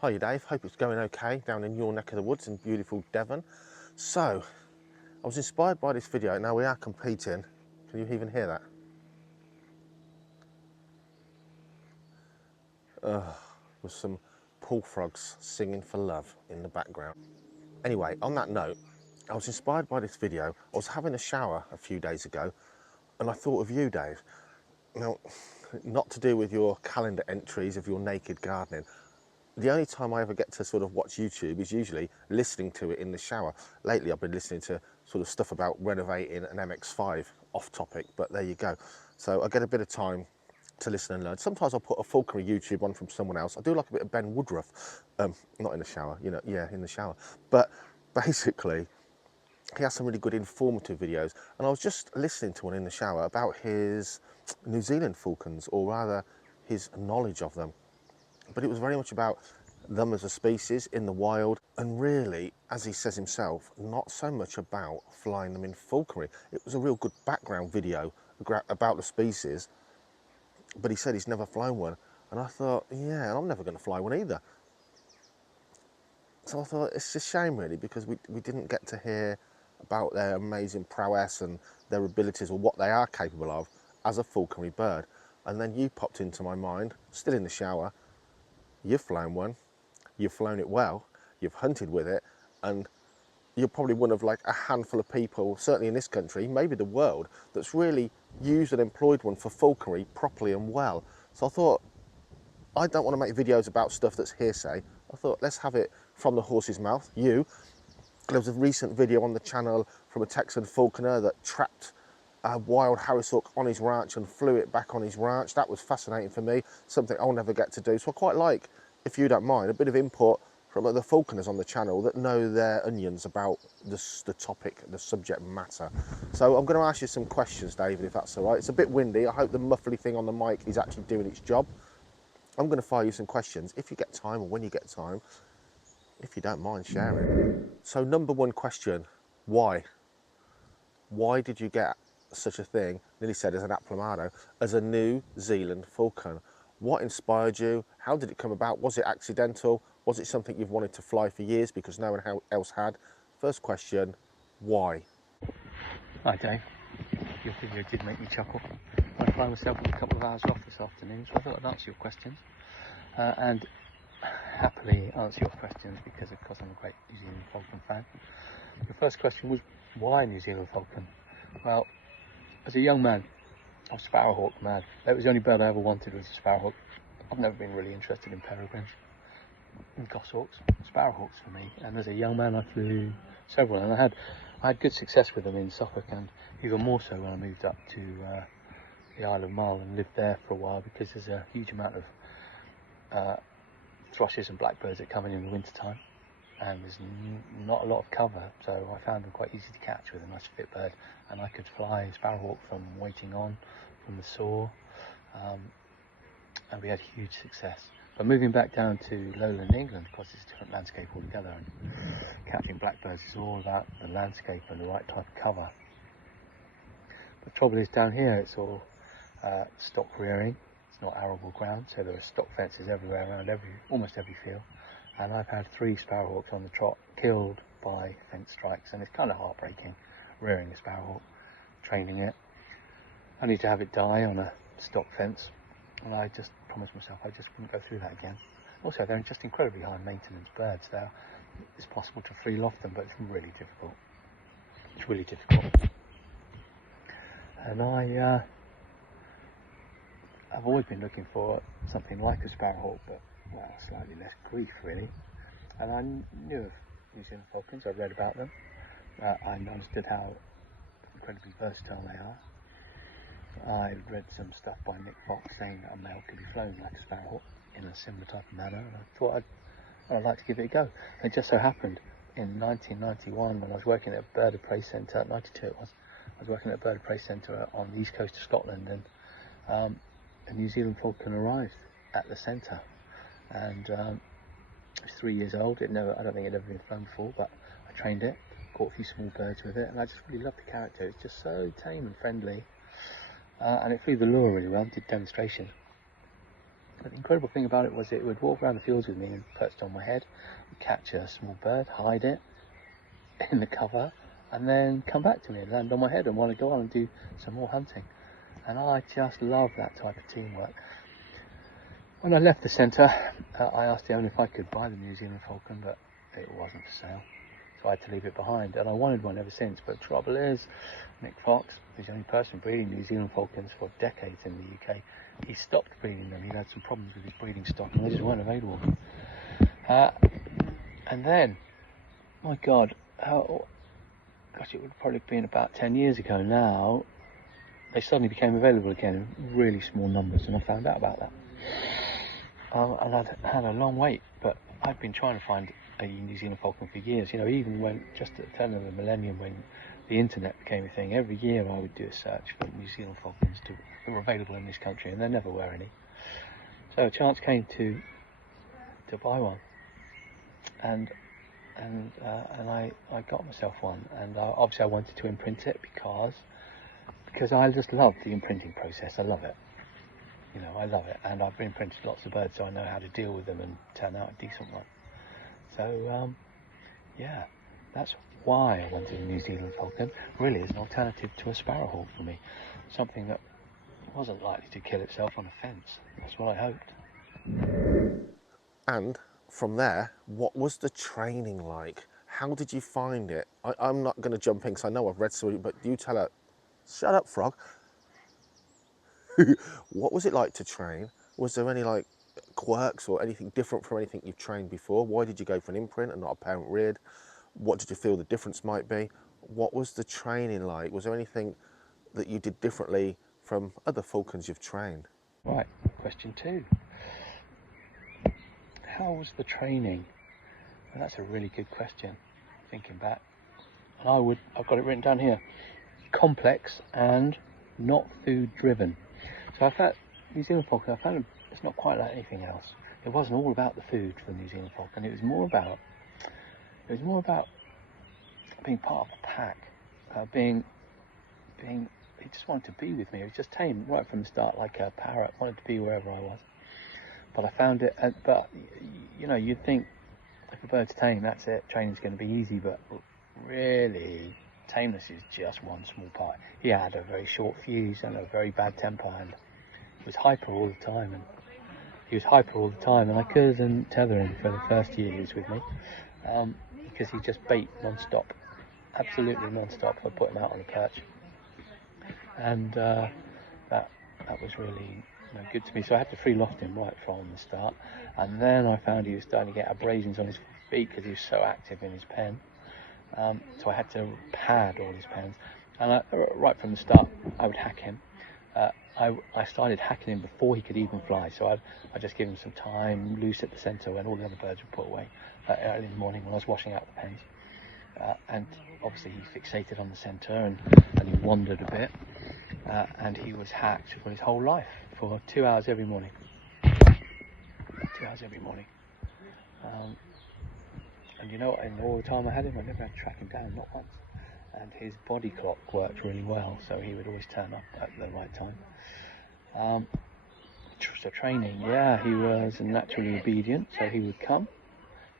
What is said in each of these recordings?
Hiya Dave, hope it's going okay down in your neck of the woods in beautiful Devon. So, I was inspired by this video. Now we are competing, can you even hear that? With some pool frogs singing for love in the background. Anyway, on that note, I was inspired by this video. I was having a shower a few days ago and I thought of you, Dave. Now, not to do with your calendar entries of your naked gardening. The only time I ever get to sort of watch YouTube is usually listening to it in the shower. Lately I've been listening to sort of stuff about renovating an MX-5, off topic, but there you go. So I get a bit of time to listen and learn. Sometimes I'll put a Falconry YouTube on from someone else. I do like a bit of Ben Woodruff, not in the shower, you know, yeah, in the shower. But basically, he has some really good informative videos. And I was just listening to one in the shower about his New Zealand Falcons, or rather his knowledge of them. But it was very much about them as a species in the wild, and really, as he says himself, not so much about flying them in falconry. It was a real good background video about the species, but he said he's never flown one, and I thought, yeah, I'm never going to fly one either. So I thought it's a shame really, because we didn't get to hear about their amazing prowess and their abilities, or what they are capable of as a falconry bird. And then you popped into my mind, still in the shower. You've flown one, you've flown it well, you've hunted with it, and you're probably one of like a handful of people, certainly in this country, maybe the world, that's really used and employed one for falconry properly and well. So I thought, I don't want to make videos about stuff that's hearsay. I thought, let's have it from the horse's mouth. There was a recent video on the channel from a Texan falconer that trapped a wild harrishook on his ranch and flew it back on his ranch. That was fascinating for me, something I'll never get to do. So I quite like, if you don't mind, a bit of input from other falconers on the channel that know their onions about the topic, the subject matter. So I'm going to ask you some questions, David, if that's all right. It's a bit windy. I hope the muffly thing on the mic is actually doing its job. I'm going to fire you some questions if you get time, or when you get time, if you don't mind sharing. So number one question, why? Why did you get such a thing, nearly said as an aplamado, as a New Zealand falcon? What inspired you? How did it come about? Was it accidental? Was it something you've wanted to fly for years because no one else had? First question, why? Hi Dave, your video did make me chuckle. I find myself with a couple of hours off this afternoon, so I thought I'd answer your questions and happily answer your questions because of course I'm a great New Zealand Falcon fan. The first question was, why New Zealand Falcon? Well, as a young man, I was sparrowhawk mad. That was the only bird I ever wanted, was a sparrowhawk. I've never been really interested in peregrines and goshawks. Sparrowhawks for me. And as a young man I flew several, and I had good success with them in Suffolk, and even more so when I moved up to the Isle of Mull and lived there for a while, because there's a huge amount of thrushes and blackbirds that come in the winter time, and there's not a lot of cover, so I found them quite easy to catch with a nice fit bird, and I could fly sparrowhawk from waiting on, from the soar, and we had huge success. But moving back down to lowland England, of course it's a different landscape altogether, and catching blackbirds is all about the landscape and the right type of cover. The trouble is, down here it's all stock rearing. It's not arable ground, so there are stock fences everywhere around almost every field. And I've had 3 sparrowhawks on the trot killed by fence strikes, and it's kind of heartbreaking rearing a sparrowhawk, training it, only to have it die on a stock fence. And I just promised myself I just wouldn't go through that again. Also, they're just incredibly high maintenance birds. It's possible to free loft them, but it's really difficult. It's really difficult. And I've always been looking for something like a sparrowhawk, but well, slightly less grief really. And I knew of New Zealand Falcons. I read about them. I understood how incredibly versatile they are. I read some stuff by Nick Fox saying that a male could be flown like a sparrowhawk in a similar type of manner, and I thought I'd like to give it a go. And it just so happened in 1991, when I was working at a bird of prey centre, 92 it was, I was working at a bird of prey centre on the east coast of Scotland, and a New Zealand falcon arrived at the centre, and it was 3 years old. I don't think it had ever been flown before, but I trained it, caught a few small birds with it, and I just really loved the character. It's just so tame and friendly. And it flew the lure really well, did demonstrations. But the incredible thing about it was it would walk around the fields with me and perched on my head, catch a small bird, hide it in the cover, and then come back to me and land on my head and want to go on and do some more hunting. And I just love that type of teamwork. When I left the centre, I asked the owner if I could buy the New Zealand Falcon, but it wasn't for sale. So I had to leave it behind, and I wanted one ever since. But the trouble is, Nick Fox, who's the only person breeding New Zealand Falcons for decades in the UK, he stopped breeding them. He had some problems with his breeding stock, and they just weren't available. And then, my God, it would probably have been about 10 years ago now, they suddenly became available again in really small numbers, and I found out about that. And I'd had a long wait, but I've been trying to find a New Zealand Falcon for years. You know, even when, just at the turn of the millennium, when the internet became a thing, every year I would do a search for New Zealand Falcons that were available in this country, and there never were any. So a chance came to buy one, and I got myself one, and obviously I wanted to imprint it because I just love the imprinting process. I love it. You know, I love it, and I've imprinted lots of birds, so I know how to deal with them and turn out a decent one. So, yeah, that's why I wanted a New Zealand Falcon. Really, as an alternative to a sparrowhawk for me, something that wasn't likely to kill itself on a fence. That's what I hoped. And from there, what was the training like? How did you find it? I'm not going to jump in because I know I've read some, but you tell her, shut up, frog. What was it like to train? Was there any like quirks or anything different from anything you've trained before? Why did you go for an imprint and not a parent reared? What did you feel the difference might be? What was the training like? Was there anything that you did differently from other falcons you've trained? Right, question 2. How was the training? Well, that's a really good question, thinking back. And I've got it written down here. Complex and not food driven. So I found New Zealand Falcon, I found it's not quite like anything else. It wasn't all about the food for the New Zealand Falcon. It was more about being part of the pack, he just wanted to be with me. He was just tame right from the start, like a parrot, wanted to be wherever I was. But I found it, but you know, you'd think if a bird's tame, that's it, training's going to be easy, but really, tameness is just one small part. He had a very short fuse and a very bad temper, and he was hyper all the time, and I couldn't tether him for the first year he was with me, because he just bait non-stop, absolutely non-stop. I put him out on the perch, and that was really good to me. So I had to free loft him right from the start, and then I found he was starting to get abrasions on his feet because he was so active in his pen. So I had to pad all his pens, and right from the start I would hack him. I started hacking him before he could even fly, so I'd just give him some time loose at the centre when all the other birds were put away early in the morning when I was washing out the pens. And obviously he fixated on the centre, and he wandered a bit, and he was hacked for his whole life for 2 hours every morning. 2 hours every morning. And you know, in all the time I had him, I never had to track him down, not once. And his body clock worked really well, so he would always turn up at the right time. So training, yeah, he was naturally obedient, so he would come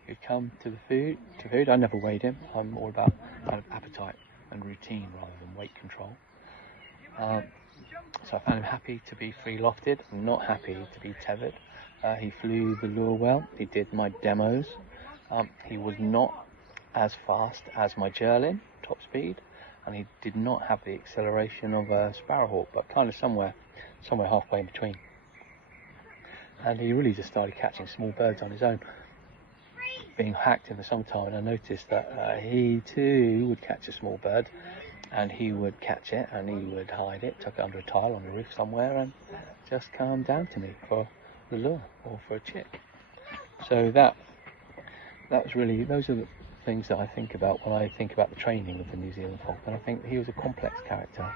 to the food. I never weighed him. I'm all about kind of appetite and routine rather than weight control. So I found him happy to be free lofted, not happy to be tethered. He flew the lure well. He did my demos. He was not as fast as my Jerlin, top speed, and he did not have the acceleration of a sparrowhawk, but kind of somewhere halfway in between. And he really just started catching small birds on his own, being hacked in the summertime, and I noticed that he too would catch a small bird, and he would catch it and he would hide it, tuck it under a tile on the roof somewhere, and just come down to me for the lure or for a chick. So that was really, those are the things that I think about when I think about the training of the New Zealand Falcon. I think he was a complex character,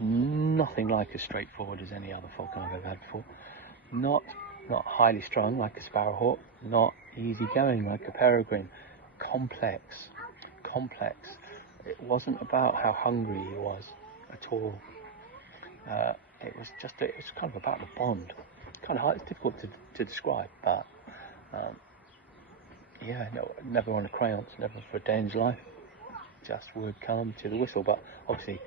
nothing like as straightforward as any other falcon I've ever had before. Not highly strung like a sparrowhawk, not easy going like a peregrine. Complex. It wasn't about how hungry he was at all. It was kind of about the bond. kind of hard, it's difficult to describe, but yeah, no, never on a crayons, never for a day in his life, just would come to the whistle. But obviously,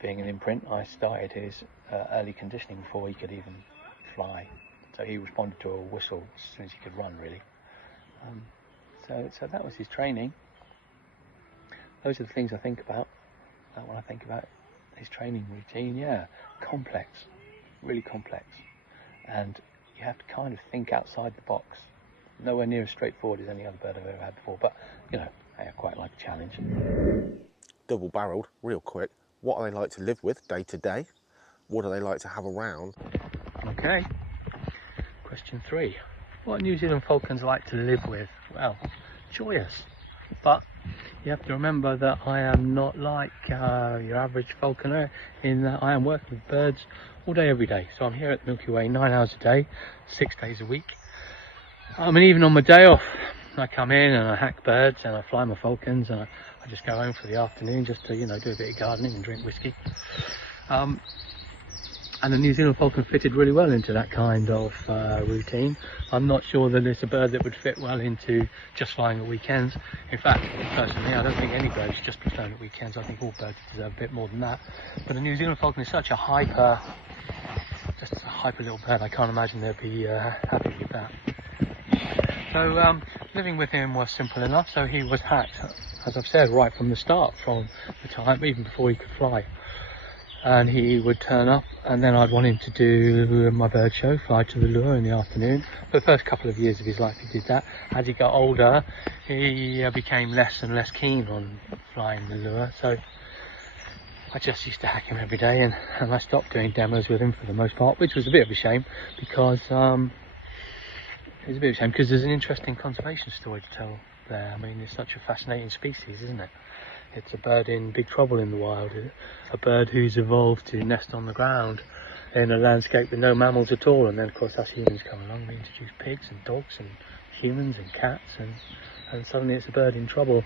being an imprint, I started his early conditioning before he could even fly, so he responded to a whistle as soon as he could run, really. So that was his training. Those are the things I think about when I think about his training routine. Yeah, complex, really complex, and you have to kind of think outside the box. Nowhere near as straightforward as any other bird I've ever had before, but you know, I quite like a challenge. Double-barreled, real quick. What are they like to live with day to day? What do they like to have around? Okay. Question 3. What New Zealand Falcons like to live with? Well, joyous. But you have to remember that I am not like your average falconer in that I am working with birds all day, every day. So I'm here at the Milky Way 9 hours a day, 6 days a week. And even on my day off, I come in and I hack birds and I fly my falcons and I just go home for the afternoon just to, you know, do a bit of gardening and drink whiskey. And the New Zealand Falcon fitted really well into that kind of routine. I'm not sure that it's a bird that would fit well into just flying at weekends. In fact, personally, I don't think any bird should just be flown at weekends. I think all birds deserve a bit more than that. But the New Zealand Falcon is such a hyper little bird, I can't imagine they'd be happy with that. So living with him was simple enough. So he was hacked, as I've said, right from the start, from the time, even before he could fly. And he would turn up, and then I'd want him to do my bird show, fly to the lure in the afternoon. For the first couple of years of his life he did that. As he got older, he became less and less keen on flying the lure, so I just used to hack him every day, and I stopped doing demos with him for the most part, which was a bit of a shame, because there's an interesting conservation story to tell there. I mean, it's such a fascinating species, isn't it? It's a bird in big trouble in the wild, a bird who's evolved to nest on the ground in a landscape with no mammals at all. And then of course us humans come along, we introduce pigs and dogs and humans and cats, and suddenly it's a bird in trouble.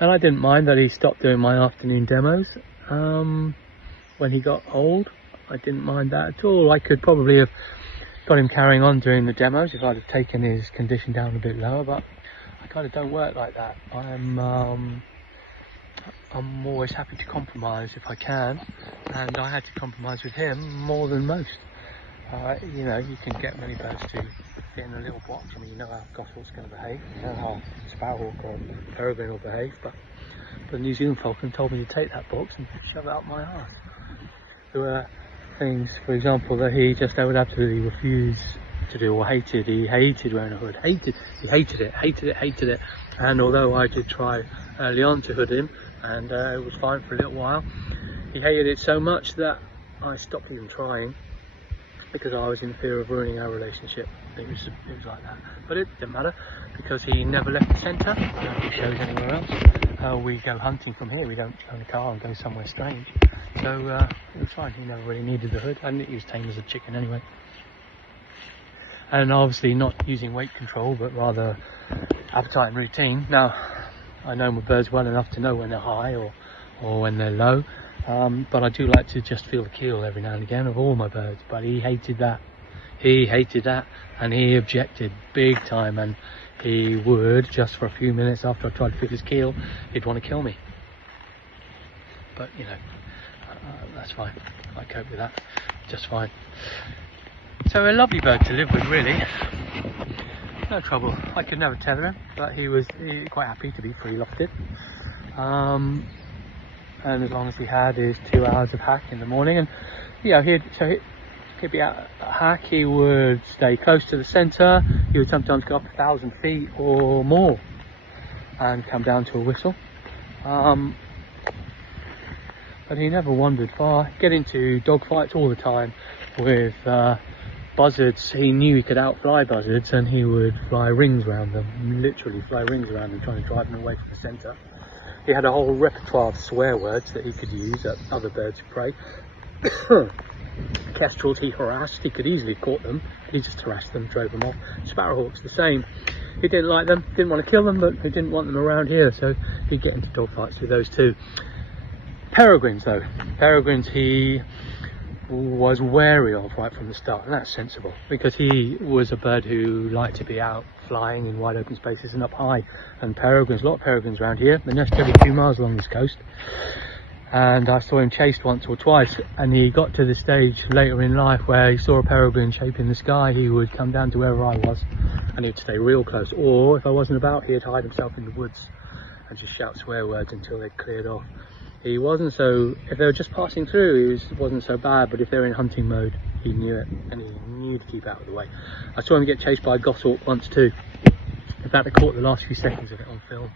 And I didn't mind that he stopped doing my afternoon demos when he got old. I didn't mind that at all. I could probably have got him carrying on doing the demos if I'd have taken his condition down a bit lower, but I kind of don't work like that. I'm always happy to compromise if I can, and I had to compromise with him more than most. You know, you can get many birds to fit in a little box. I mean, you know how a gossel's going to behave, you know how a sparrowhawk or a peregrine will behave, but the New Zealand Falcon told me to take that box and shove it up my arse. There were things, for example, that he would absolutely refuse to do or hated. He hated wearing a hood, he hated it. And although I did try early on to hood him, and it was fine for a little while, he hated it so much that I stopped even trying, because I was in fear of ruining our relationship. It was like that, but it didn't matter, because he never left the centre. We don't do shows anywhere else. We go hunting from here. We don't own a car and go somewhere strange. So it was fine. He never really needed the hood, and he was tame as a chicken anyway. And obviously not using weight control, but rather appetite and routine. Now, I know my birds well enough to know when they're high or when they're low, but I do like to just feel the keel every now and again of all my birds. But he hated that. And he objected big time, and he would, just for a few minutes after I tried to feel his keel, he'd want to kill me. But you know, that's fine. I cope with that just fine. So a lovely bird to live with, really. No trouble. I could never tether him, but he was quite happy to be free lofted. And as long as he had his 2 hours of hack in the morning, and you know, he'd be out at hack, he would stay close to the centre. He would sometimes go up 1,000 feet or more and come down to a whistle. But he never wandered far. Get into dog fights all the time with buzzards. He knew he could outfly buzzards, and he would fly rings around them, literally fly rings around them, trying to drive them away from the centre. He had a whole repertoire of swear words that he could use at other birds of prey. Kestrels he harassed. He could easily have caught them, he just harassed them, drove them off. Sparrowhawks the same. He didn't like them, didn't want to kill them, but he didn't want them around here, so he'd get into dog fights with those too. Peregrines though. Peregrines he was wary of right from the start, and that's sensible, because he was a bird who liked to be out flying in wide open spaces and up high. And peregrines, a lot of peregrines around here, they nest every 2 miles along this coast, and I saw him chased once or twice. And he got to the stage later in life where he saw a peregrine shape in the sky, he would come down to wherever I was and he'd stay real close, or if I wasn't about, he'd hide himself in the woods and just shout swear words until they'd cleared off. He wasn't so, if they were just passing through, he wasn't so bad, but if they were in hunting mode, he knew it, and he knew to keep out of the way. I saw him get chased by a goshawk once too. In fact, I caught the last few seconds of it on film.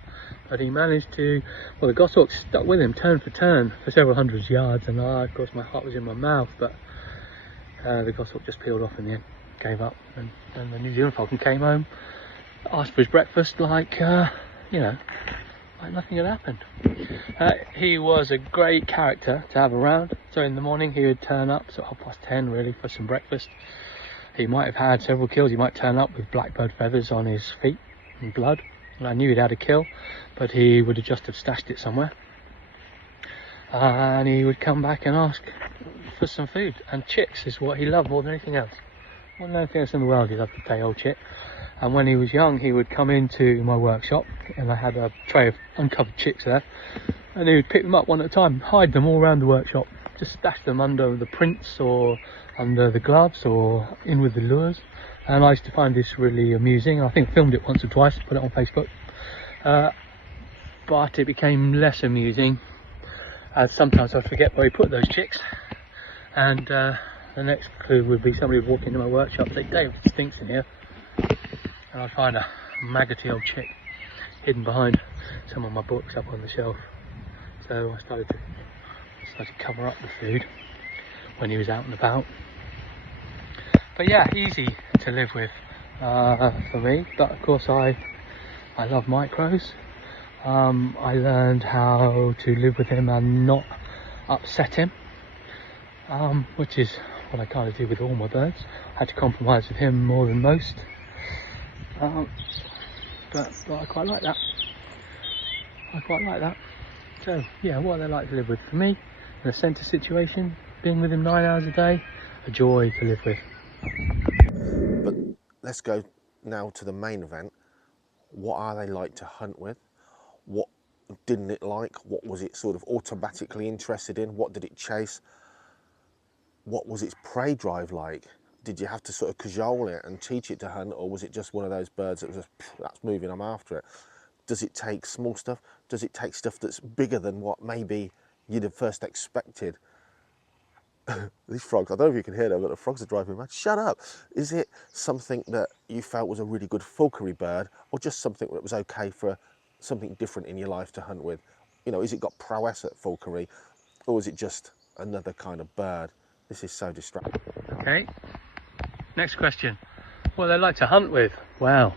But he managed to, well, the goshawk stuck with him turn for turn for several hundred yards, and of course my heart was in my mouth, but the goshawk just peeled off in the end, gave up, and the New Zealand falcon came home, asked for his breakfast like, you know, like nothing had happened. He was a great character to have around. So in the morning he would turn up, sort of 10:30 really, for some breakfast. He might have had several kills. He might turn up with blackbird feathers on his feet and blood, and I knew he'd had a kill, but he would have just have stashed it somewhere. And he would come back and ask for some food, and chicks is what he loved more than anything else. More than anything else in the world, he loved the day old chick. And when he was young, he would come into my workshop, and I had a tray of uncovered chicks there, and he would pick them up one at a time, hide them all around the workshop, just stash them under the prints or under the gloves or in with the lures. And I used to find this really amusing. I think I filmed it once or twice, put it on Facebook, but it became less amusing as sometimes I'd forget where he put those chicks, and the next clue would be somebody would walk into my workshop and say, "Dave, it stinks in here," and I'd find a maggoty old chick hidden behind some of my books up on the shelf. So I started to cover up the food when he was out and about. But yeah, easy to live with for me. But of course I love micros. I learned how to live with him and not upset him, which is what I kind of do with all my birds. I had to compromise with him more than most. But I quite like that. I quite like that. So yeah, what are they like to live with? For me, in a centre situation, being with him 9 hours a day, a joy to live with. But let's go now to the main event. What are they like to hunt with? What didn't it like? What was it sort of automatically interested in? What did it chase? What was its prey drive like? Did you have to sort of cajole it and teach it to hunt, or was it just one of those birds that was just, that's moving, I'm after it? Does it take small stuff? Does it take stuff that's bigger than what maybe you'd have first expected? These frogs, I don't know if you can hear them, but the frogs are driving me mad. Shut up! Is it something that you felt was a really good falconry bird, or just something that was okay for something different in your life to hunt with? You know, is it got prowess at falconry, or is it just another kind of bird? This is so distracting. Okay, next question. What do they like to hunt with? Wow.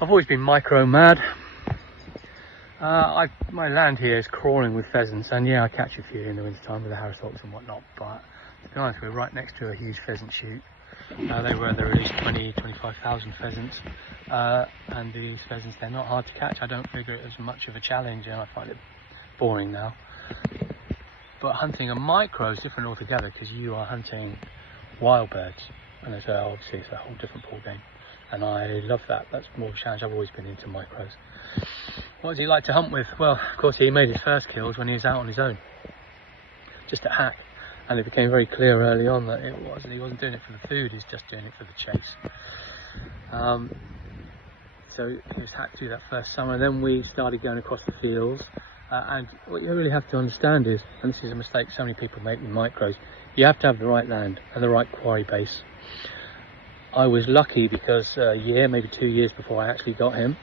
I've always been micro mad. My land here is crawling with pheasants, and yeah, I catch a few in the winter time with the Harris hawks and whatnot, but to be honest, we're right next to a huge pheasant shoot. They released 25,000 pheasants, and these pheasants, they're not hard to catch. I don't figure it as much of a challenge, and I find it boring now. But hunting a micro is different altogether, because you are hunting wild birds, and obviously it's a whole different ball game, and I love that. That's more of a challenge. I've always been into micros. What does he like to hunt with? Well, of course, he made his first kills when he was out on his own, just at hack, and it became very clear early on that he wasn't doing it for the food, he's just doing it for the chase. So he was hacked through that first summer, and then we started going across the fields, and what you really have to understand is, and this is a mistake so many people make with micros, you have to have the right land and the right quarry base. I was lucky because a year, maybe 2 years before I actually got him,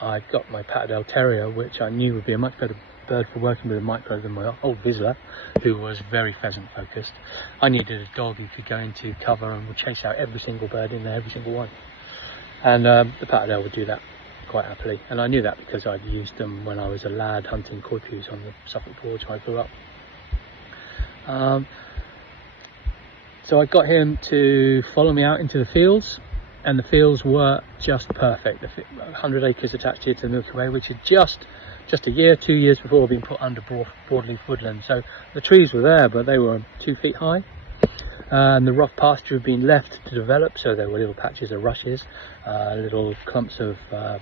I got my Patterdale Terrier, which I knew would be a much better bird for working with a micro than my old Vizsla, who was very pheasant focused. I needed a dog who could go into cover and would chase out every single bird in there, every single one. And the Patterdale would do that quite happily. And I knew that because I'd used them when I was a lad hunting coypus on the Suffolk Broads where I grew up. So I got him to follow me out into the fields, and the fields were just perfect. 100 acres attached here to the Milky Way, which had just just a year, 2 years before being put under broadleaf woodland. So the trees were there, but they were 2 feet high. And the rough pasture had been left to develop, so there were little patches of rushes, little clumps of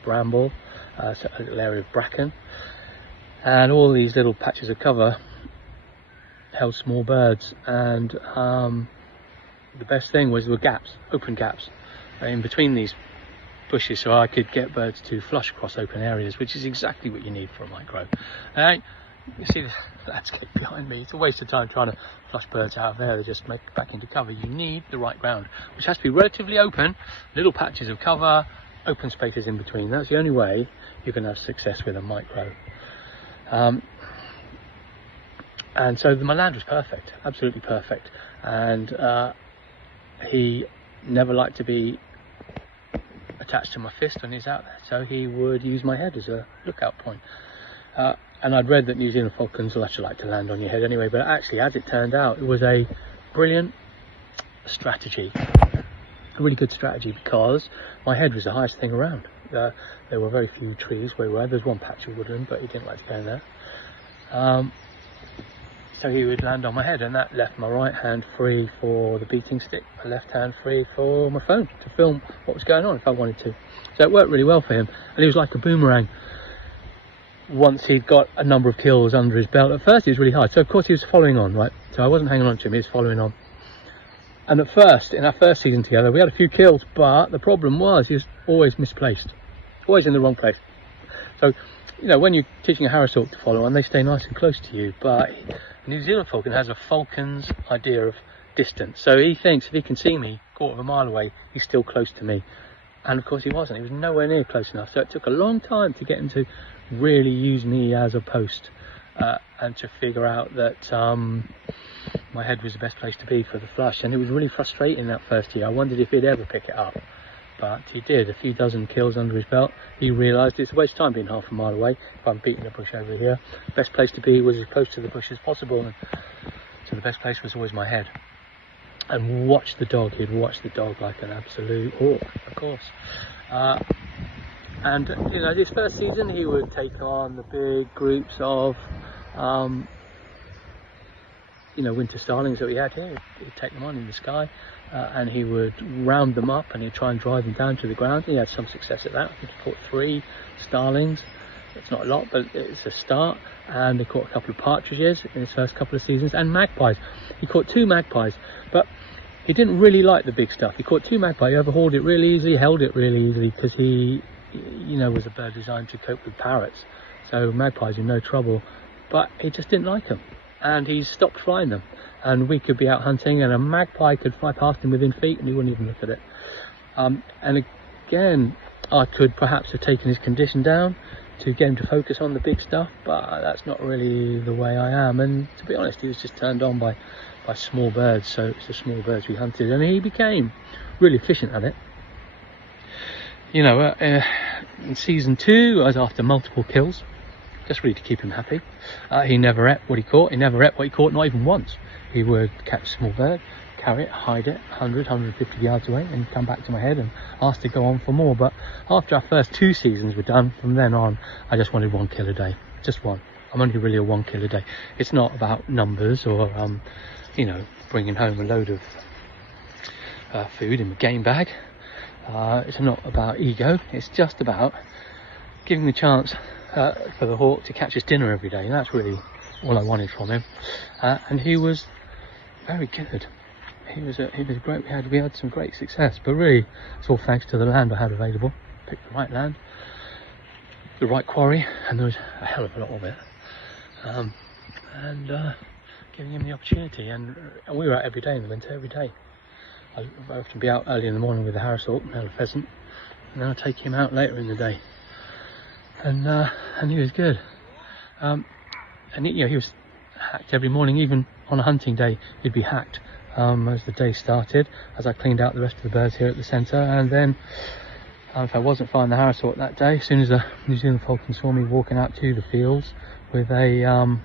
bramble, a little area of bracken, and all these little patches of cover held small birds. And the best thing was there were gaps, open gaps in between these bushes, so I could get birds to flush across open areas, which is exactly what you need for a micro. You see the landscape behind me. It's a waste of time trying to flush birds out of there. They just make it back into cover. You need the right ground, which has to be relatively open, little patches of cover, open spaces in between. That's the only way you can have success with a micro. And so my land was perfect, absolutely perfect. And he never liked to be attached to my fist when he's out there, so he would use my head as a lookout point. And I'd read that New Zealand Falcons will actually like to land on your head anyway, but actually, as it turned out, it was a brilliant strategy, a really good strategy, because my head was the highest thing around. There were very few trees where we were. There's one patch of woodland, but he didn't like to go in there. So he would land on my head, and that left my right hand free for the beating stick, my left hand free for my phone to film what was going on if I wanted to. So it worked really well for him, and he was like a boomerang once he'd got a number of kills under his belt. At first it was really hard, so of course he was following on, right? So I wasn't hanging on to him, he was following on. And at first, in our first season together, we had a few kills, but the problem was he was always misplaced, always in the wrong place. So, you know, when you're teaching a harris hawk to follow on, they stay nice and close to you, but New Zealand Falcon has a falcon's idea of distance. So he thinks if he can see me a quarter of a mile away, he's still close to me. And of course he wasn't, he was nowhere near close enough. So it took a long time to get him to really use me as a post, and to figure out that my head was the best place to be for the flush. And it was really frustrating that first year. I wondered if he'd ever pick it up, but he did. A few dozen kills under his belt. He realised it's a waste of time being half a mile away if I'm beating a bush over here. The best place to be was as close to the bush as possible, and so the best place was always my head. And watch the dog, he'd watch the dog like an absolute hawk, of course. And you know, this first season he would take on the big groups of you know, winter starlings that we had here. He'd take them on in the sky, and he would round them up, and he'd try and drive them down to the ground. He had some success at that. I think he caught 3 starlings. It's not a lot, but it's a start. And he caught a couple of partridges in his first couple of seasons, and magpies. He caught 2 magpies, but he didn't really like the big stuff. He caught 2 magpies. He overhauled it really easily, held it really easily, because he, you know, was a bird designed to cope with parrots. So magpies are no trouble, but he just didn't like them, and he stopped flying them. And we could be out hunting, and a magpie could fly past him within feet, and he wouldn't even look at it. And again, I could perhaps have taken his condition down to get him to focus on the big stuff, but that's not really the way I am. And to be honest, he was just turned on by small birds, so it's the small birds we hunted, and he became really efficient at it. You know, in season 2, I was after multiple kills, just really to keep him happy. He never ate what he caught. He never ate what he caught, not even once. He would catch a small bird, carry it, hide it 100, 150 yards away, and come back to my head and ask to go on for more. But after our first 2 seasons were done, from then on, I just wanted 1 kill a day, just one. I'm only really a 1 kill a day. It's not about numbers or, you know, bringing home a load of food in the game bag. It's not about ego. It's just about giving the chance for the hawk to catch his dinner every day. And that's really all I wanted from him. And he was very good. He was great. We had some great success, but really it's all thanks to the land I had available. Picked the right land, the right quarry, and there was a hell of a lot of it. And giving him the opportunity, and we were out every day in the winter, every day. I'd often be out early in the morning with a harris hawk and a pheasant, and then I'd take him out later in the day. And he was good. And you know, he was hacked every morning. Even on a hunting day, he'd be hacked as the day started, as I cleaned out the rest of the birds here at the centre. And then if I wasn't firing the harris hawk that day, as soon as the New Zealand Falcon saw me walking out to the fields with a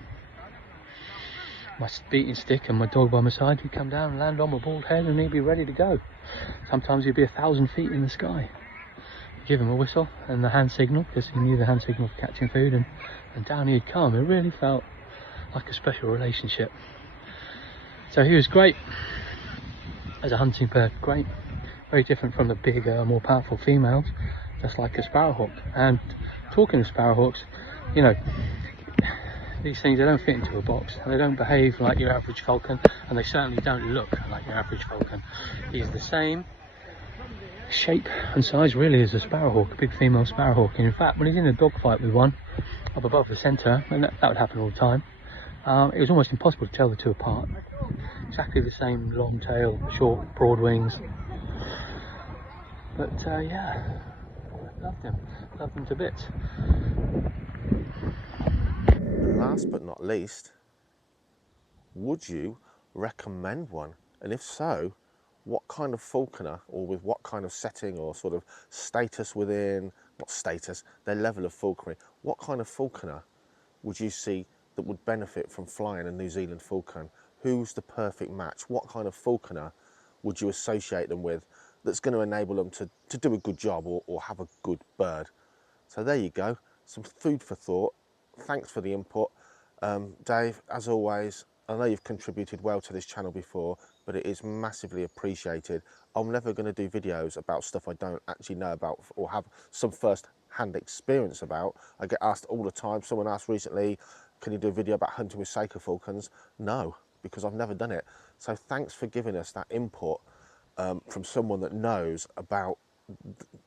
my beating stick and my dog by my side, he'd come down and land on my bald head, and he'd be ready to go. Sometimes he'd be 1,000 feet in the sky. give him a whistle and the hand signal, because he knew the hand signal for catching food, and down he'd come. It really felt like a special relationship. So he was great as a hunting bird, great, very different from the bigger, more powerful females, just like a sparrowhawk. And talking of sparrowhawks, you know, these things, they don't fit into a box, and they don't behave like your average falcon, and they certainly don't look like your average falcon. He's the same shape and size really as a sparrowhawk, a big female sparrowhawk. And in fact, when he's in a dogfight with one up above the centre, and that would happen all the time, it was almost impossible to tell the two apart. Exactly the same long tail, short, broad wings. But yeah, loved him to bits. Last but not least, would you recommend one? And if so, what kind of falconer, or with what kind of setting or sort of status within, not status, their level of falconry, what kind of falconer would you see that would benefit from flying a New Zealand falcon? Who's the perfect match? What kind of falconer would you associate them with that's going to enable them to do a good job or have a good bird? So there you go, some food for thought. Thanks for the input. Dave, as always, I know you've contributed well to this channel before, but it is massively appreciated. I'm never going to do videos about stuff I don't actually know about or have some first-hand experience about. I get asked all the time. Someone asked recently, can you do a video about hunting with Seiko falcons? No, because I've never done it. So thanks for giving us that input from someone that knows about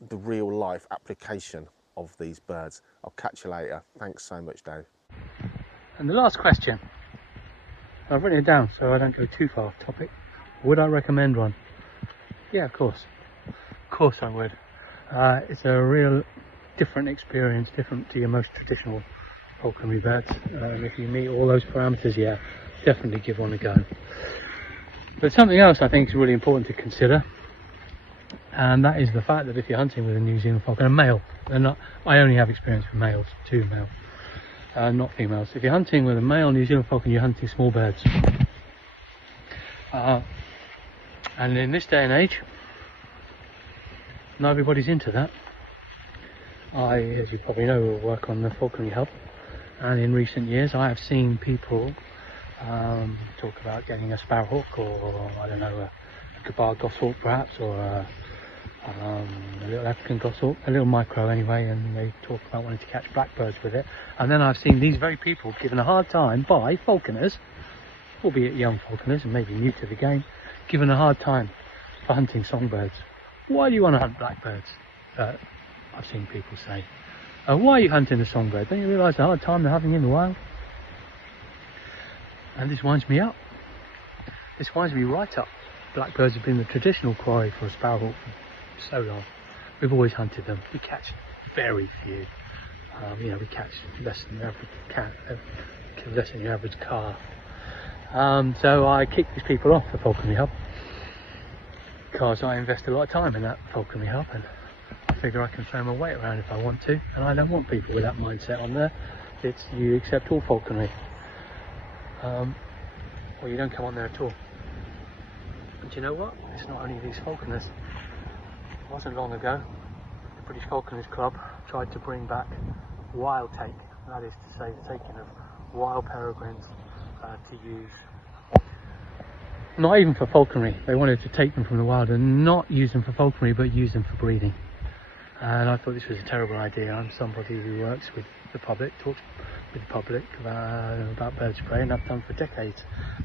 the real-life application of these birds. I'll catch you later. Thanks so much, Dave. And the last question, I've written it down so I don't go too far off topic. Would I recommend one? Yeah, of course. Of course I would. It's a real different experience, different to your most traditional falconry birds. If you meet all those parameters, yeah, definitely give one a go. But something else I think is really important to consider, and that is the fact that if you're hunting with a New Zealand falcon, a male, I only have experience with males, 2 male, not females. If you're hunting with a male New Zealand falcon, you're hunting small birds. And in this day and age, not everybody's into that. As you probably know, work on the Falconry Hub, and in recent years I have seen people talk about getting a sparrowhawk, or I don't know, a Gabar goshawk perhaps, or a little African goshawk, a little micro anyway, and they talk about wanting to catch blackbirds with it. And then I've seen these very people given a hard time by falconers, albeit young falconers and maybe new to the game, given a hard time for hunting songbirds. Why do you want to hunt blackbirds? I've seen people say, why are you hunting the songbird? Don't you realise the hard time they're having in the wild? And this winds me up. This winds me right up. Blackbirds have been the traditional quarry for a sparrowhawk for so long. We've always hunted them. We catch very few. We catch less than the average cat, less than your average car. So I kick these people off the Falconry Hub, because I invest a lot of time in that Falconry Hub, and I figure I can throw my weight around if I want to, and I don't want people with that mindset on there. It's you accept all falconry, or you don't come on there at all. And do you know what? It's not only these falconers. It wasn't long ago the British Falconers Club tried to bring back wild take, that is to say the taking of wild peregrines to use, not even for falconry. They wanted to take them from the wild and not use them for falconry, but use them for breeding. And I thought this was a terrible idea. I'm somebody who works with the public, talks with the public about birds of prey, and I've done for decades.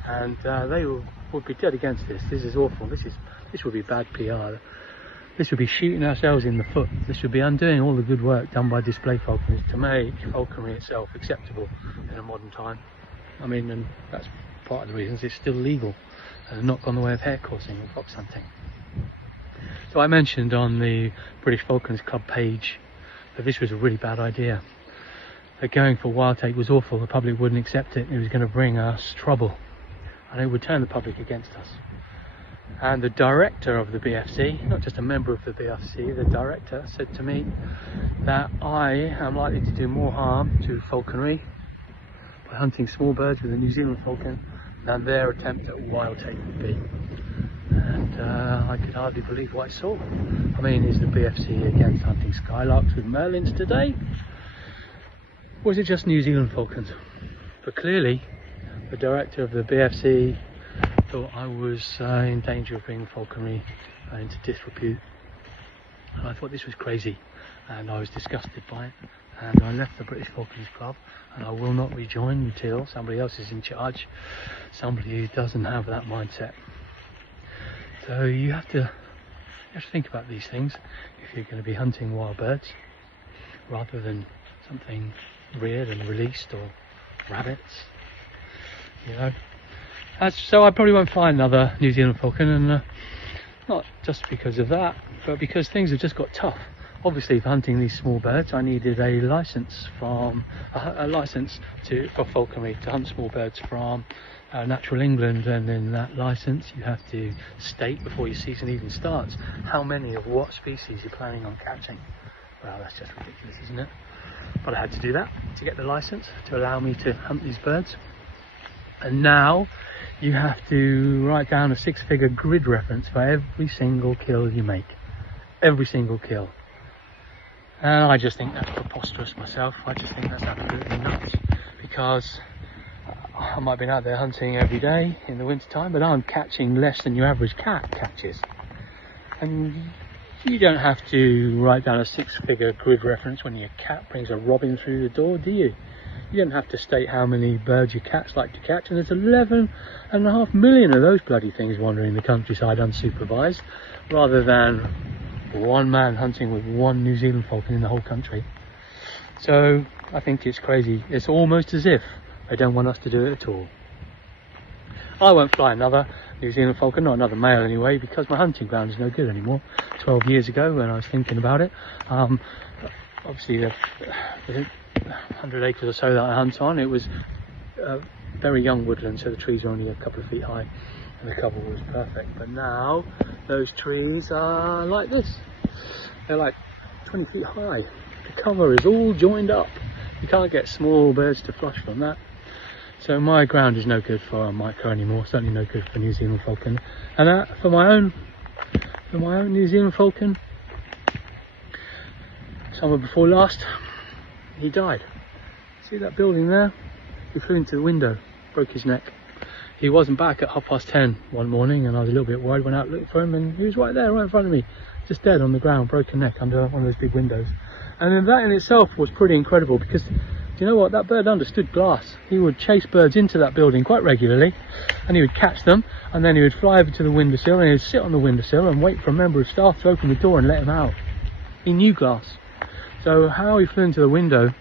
And they would be dead against this. This is awful. This would be bad PR. This would be shooting ourselves in the foot. This would be undoing all the good work done by display falconers to make falconry itself acceptable in a modern time. I mean, and that's part of the reasons it's still legal and not gone the way of hare coursing or fox hunting. So I mentioned on the British Falconers Club page that this was a really bad idea. That going for wild take was awful. The public wouldn't accept it. It was going to bring us trouble, and it would turn the public against us. And the director of the BFC, not just a member of the BFC, the director said to me that I am likely to do more harm to falconry by hunting small birds with a New Zealand falcon than their attempt at wild take would be. And and I could hardly believe what I saw. I mean, is the BFC against hunting skylarks with merlins today? Or is it just New Zealand falcons? But clearly, the director of the BFC thought I was in danger of bringing falconry into disrepute. And I thought this was crazy, and I was disgusted by it. And I left the British Falconers Club, and I will not rejoin until somebody else is in charge, somebody who doesn't have that mindset. So you have to think about these things if you're going to be hunting wild birds, rather than something reared and released, or rabbits, you know. So I probably won't fly another New Zealand falcon, and not just because of that, but because things have just got tough. Obviously, for hunting these small birds, I needed a license for falconry to hunt small birds from Natural England, and in that license you have to state before your season even starts how many of what species you're planning on catching. Well, that's just ridiculous, isn't it? But I had to do that to get the license to allow me to hunt these birds. And now you have to write down a 6-figure grid reference for every single kill you make. Every single kill. And I just think that's preposterous myself. I just think that's absolutely nuts, because I might have been out there hunting every day in the winter time, but I'm catching less than your average cat catches. And you don't have to write down a 6-figure grid reference when your cat brings a robin through the door, do you? You don't have to state how many birds your cats like to catch, and there's 11.5 million of those bloody things wandering the countryside unsupervised, rather than one man hunting with one New Zealand falcon in the whole country. So I think it's crazy. It's almost as if they don't want us to do it at all. I won't fly another New Zealand falcon, not another male anyway, because my hunting ground is no good anymore. 12 years ago, when I was thinking about it, obviously the 100 acres or so that I hunt on, it was very young woodland, so the trees were only a couple of feet high and the cover was perfect. But now those trees are like this. They're like 20 feet high. The cover is all joined up. You can't get small birds to flush from that. So my ground is no good for a micro anymore, certainly no good for New Zealand falcon. And for my own New Zealand falcon, summer before last, he died. See that building there? He flew into the window, broke his neck. He wasn't back at 10:30 one morning, and I was a little bit worried. Went out looking for him, and he was right there, right in front of me, just dead on the ground, broken neck under one of those big windows. And then that in itself was pretty incredible, because do you know what? That bird understood glass. He would chase birds into that building quite regularly, and he would catch them, and then he would fly over to the windowsill, and he would sit on the windowsill and wait for a member of staff to open the door and let him out. He knew glass. So how he flew into the window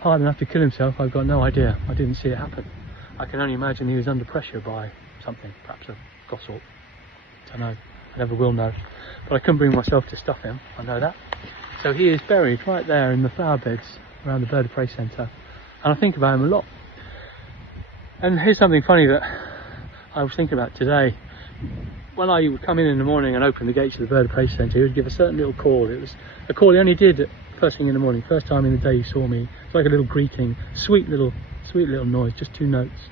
hard enough to kill himself, I've got no idea. I didn't see it happen. I can only imagine he was under pressure by something, perhaps a goshawk. I don't know. I never will know. But I couldn't bring myself to stuff him, I know that. So he is buried right there in the flower beds around the Bird of Prey Centre. And I think about him a lot. And here's something funny that I was thinking about today. When I would come in the morning and open the gates of the Bird of Prey Centre, he would give a certain little call. It was a call he only did first thing in the morning, first time in the day he saw me. It's like a little greeting, sweet little noise, just 2 notes.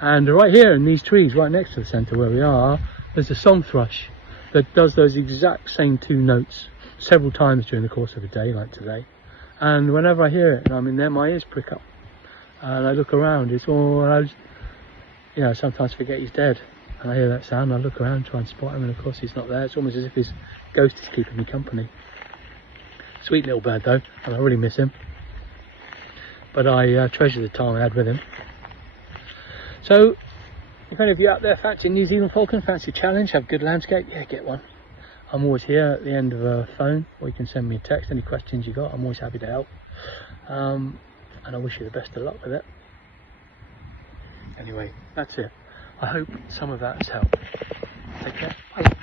And right here in these trees, right next to the centre where we are, there's a song thrush that does those exact same 2 notes several times during the course of a day, like today. And whenever I hear it and I'm in there, my ears prick up. And I look around, it's all, I sometimes forget he's dead. And I hear that sound, and I look around, try and spot him, and of course he's not there. It's almost as if his ghost is keeping me company. Sweet little bird though, and I really miss him. But I treasure the time I had with him. So, if any of you out there fancy New Zealand falcon, fancy a challenge, have a good landscape, yeah, get one. I'm always here at the end of a phone, or you can send me a text, any questions you got, I'm always happy to help. And I wish you the best of luck with it. Anyway, that's it. I hope some of that has helped. Take care. Bye.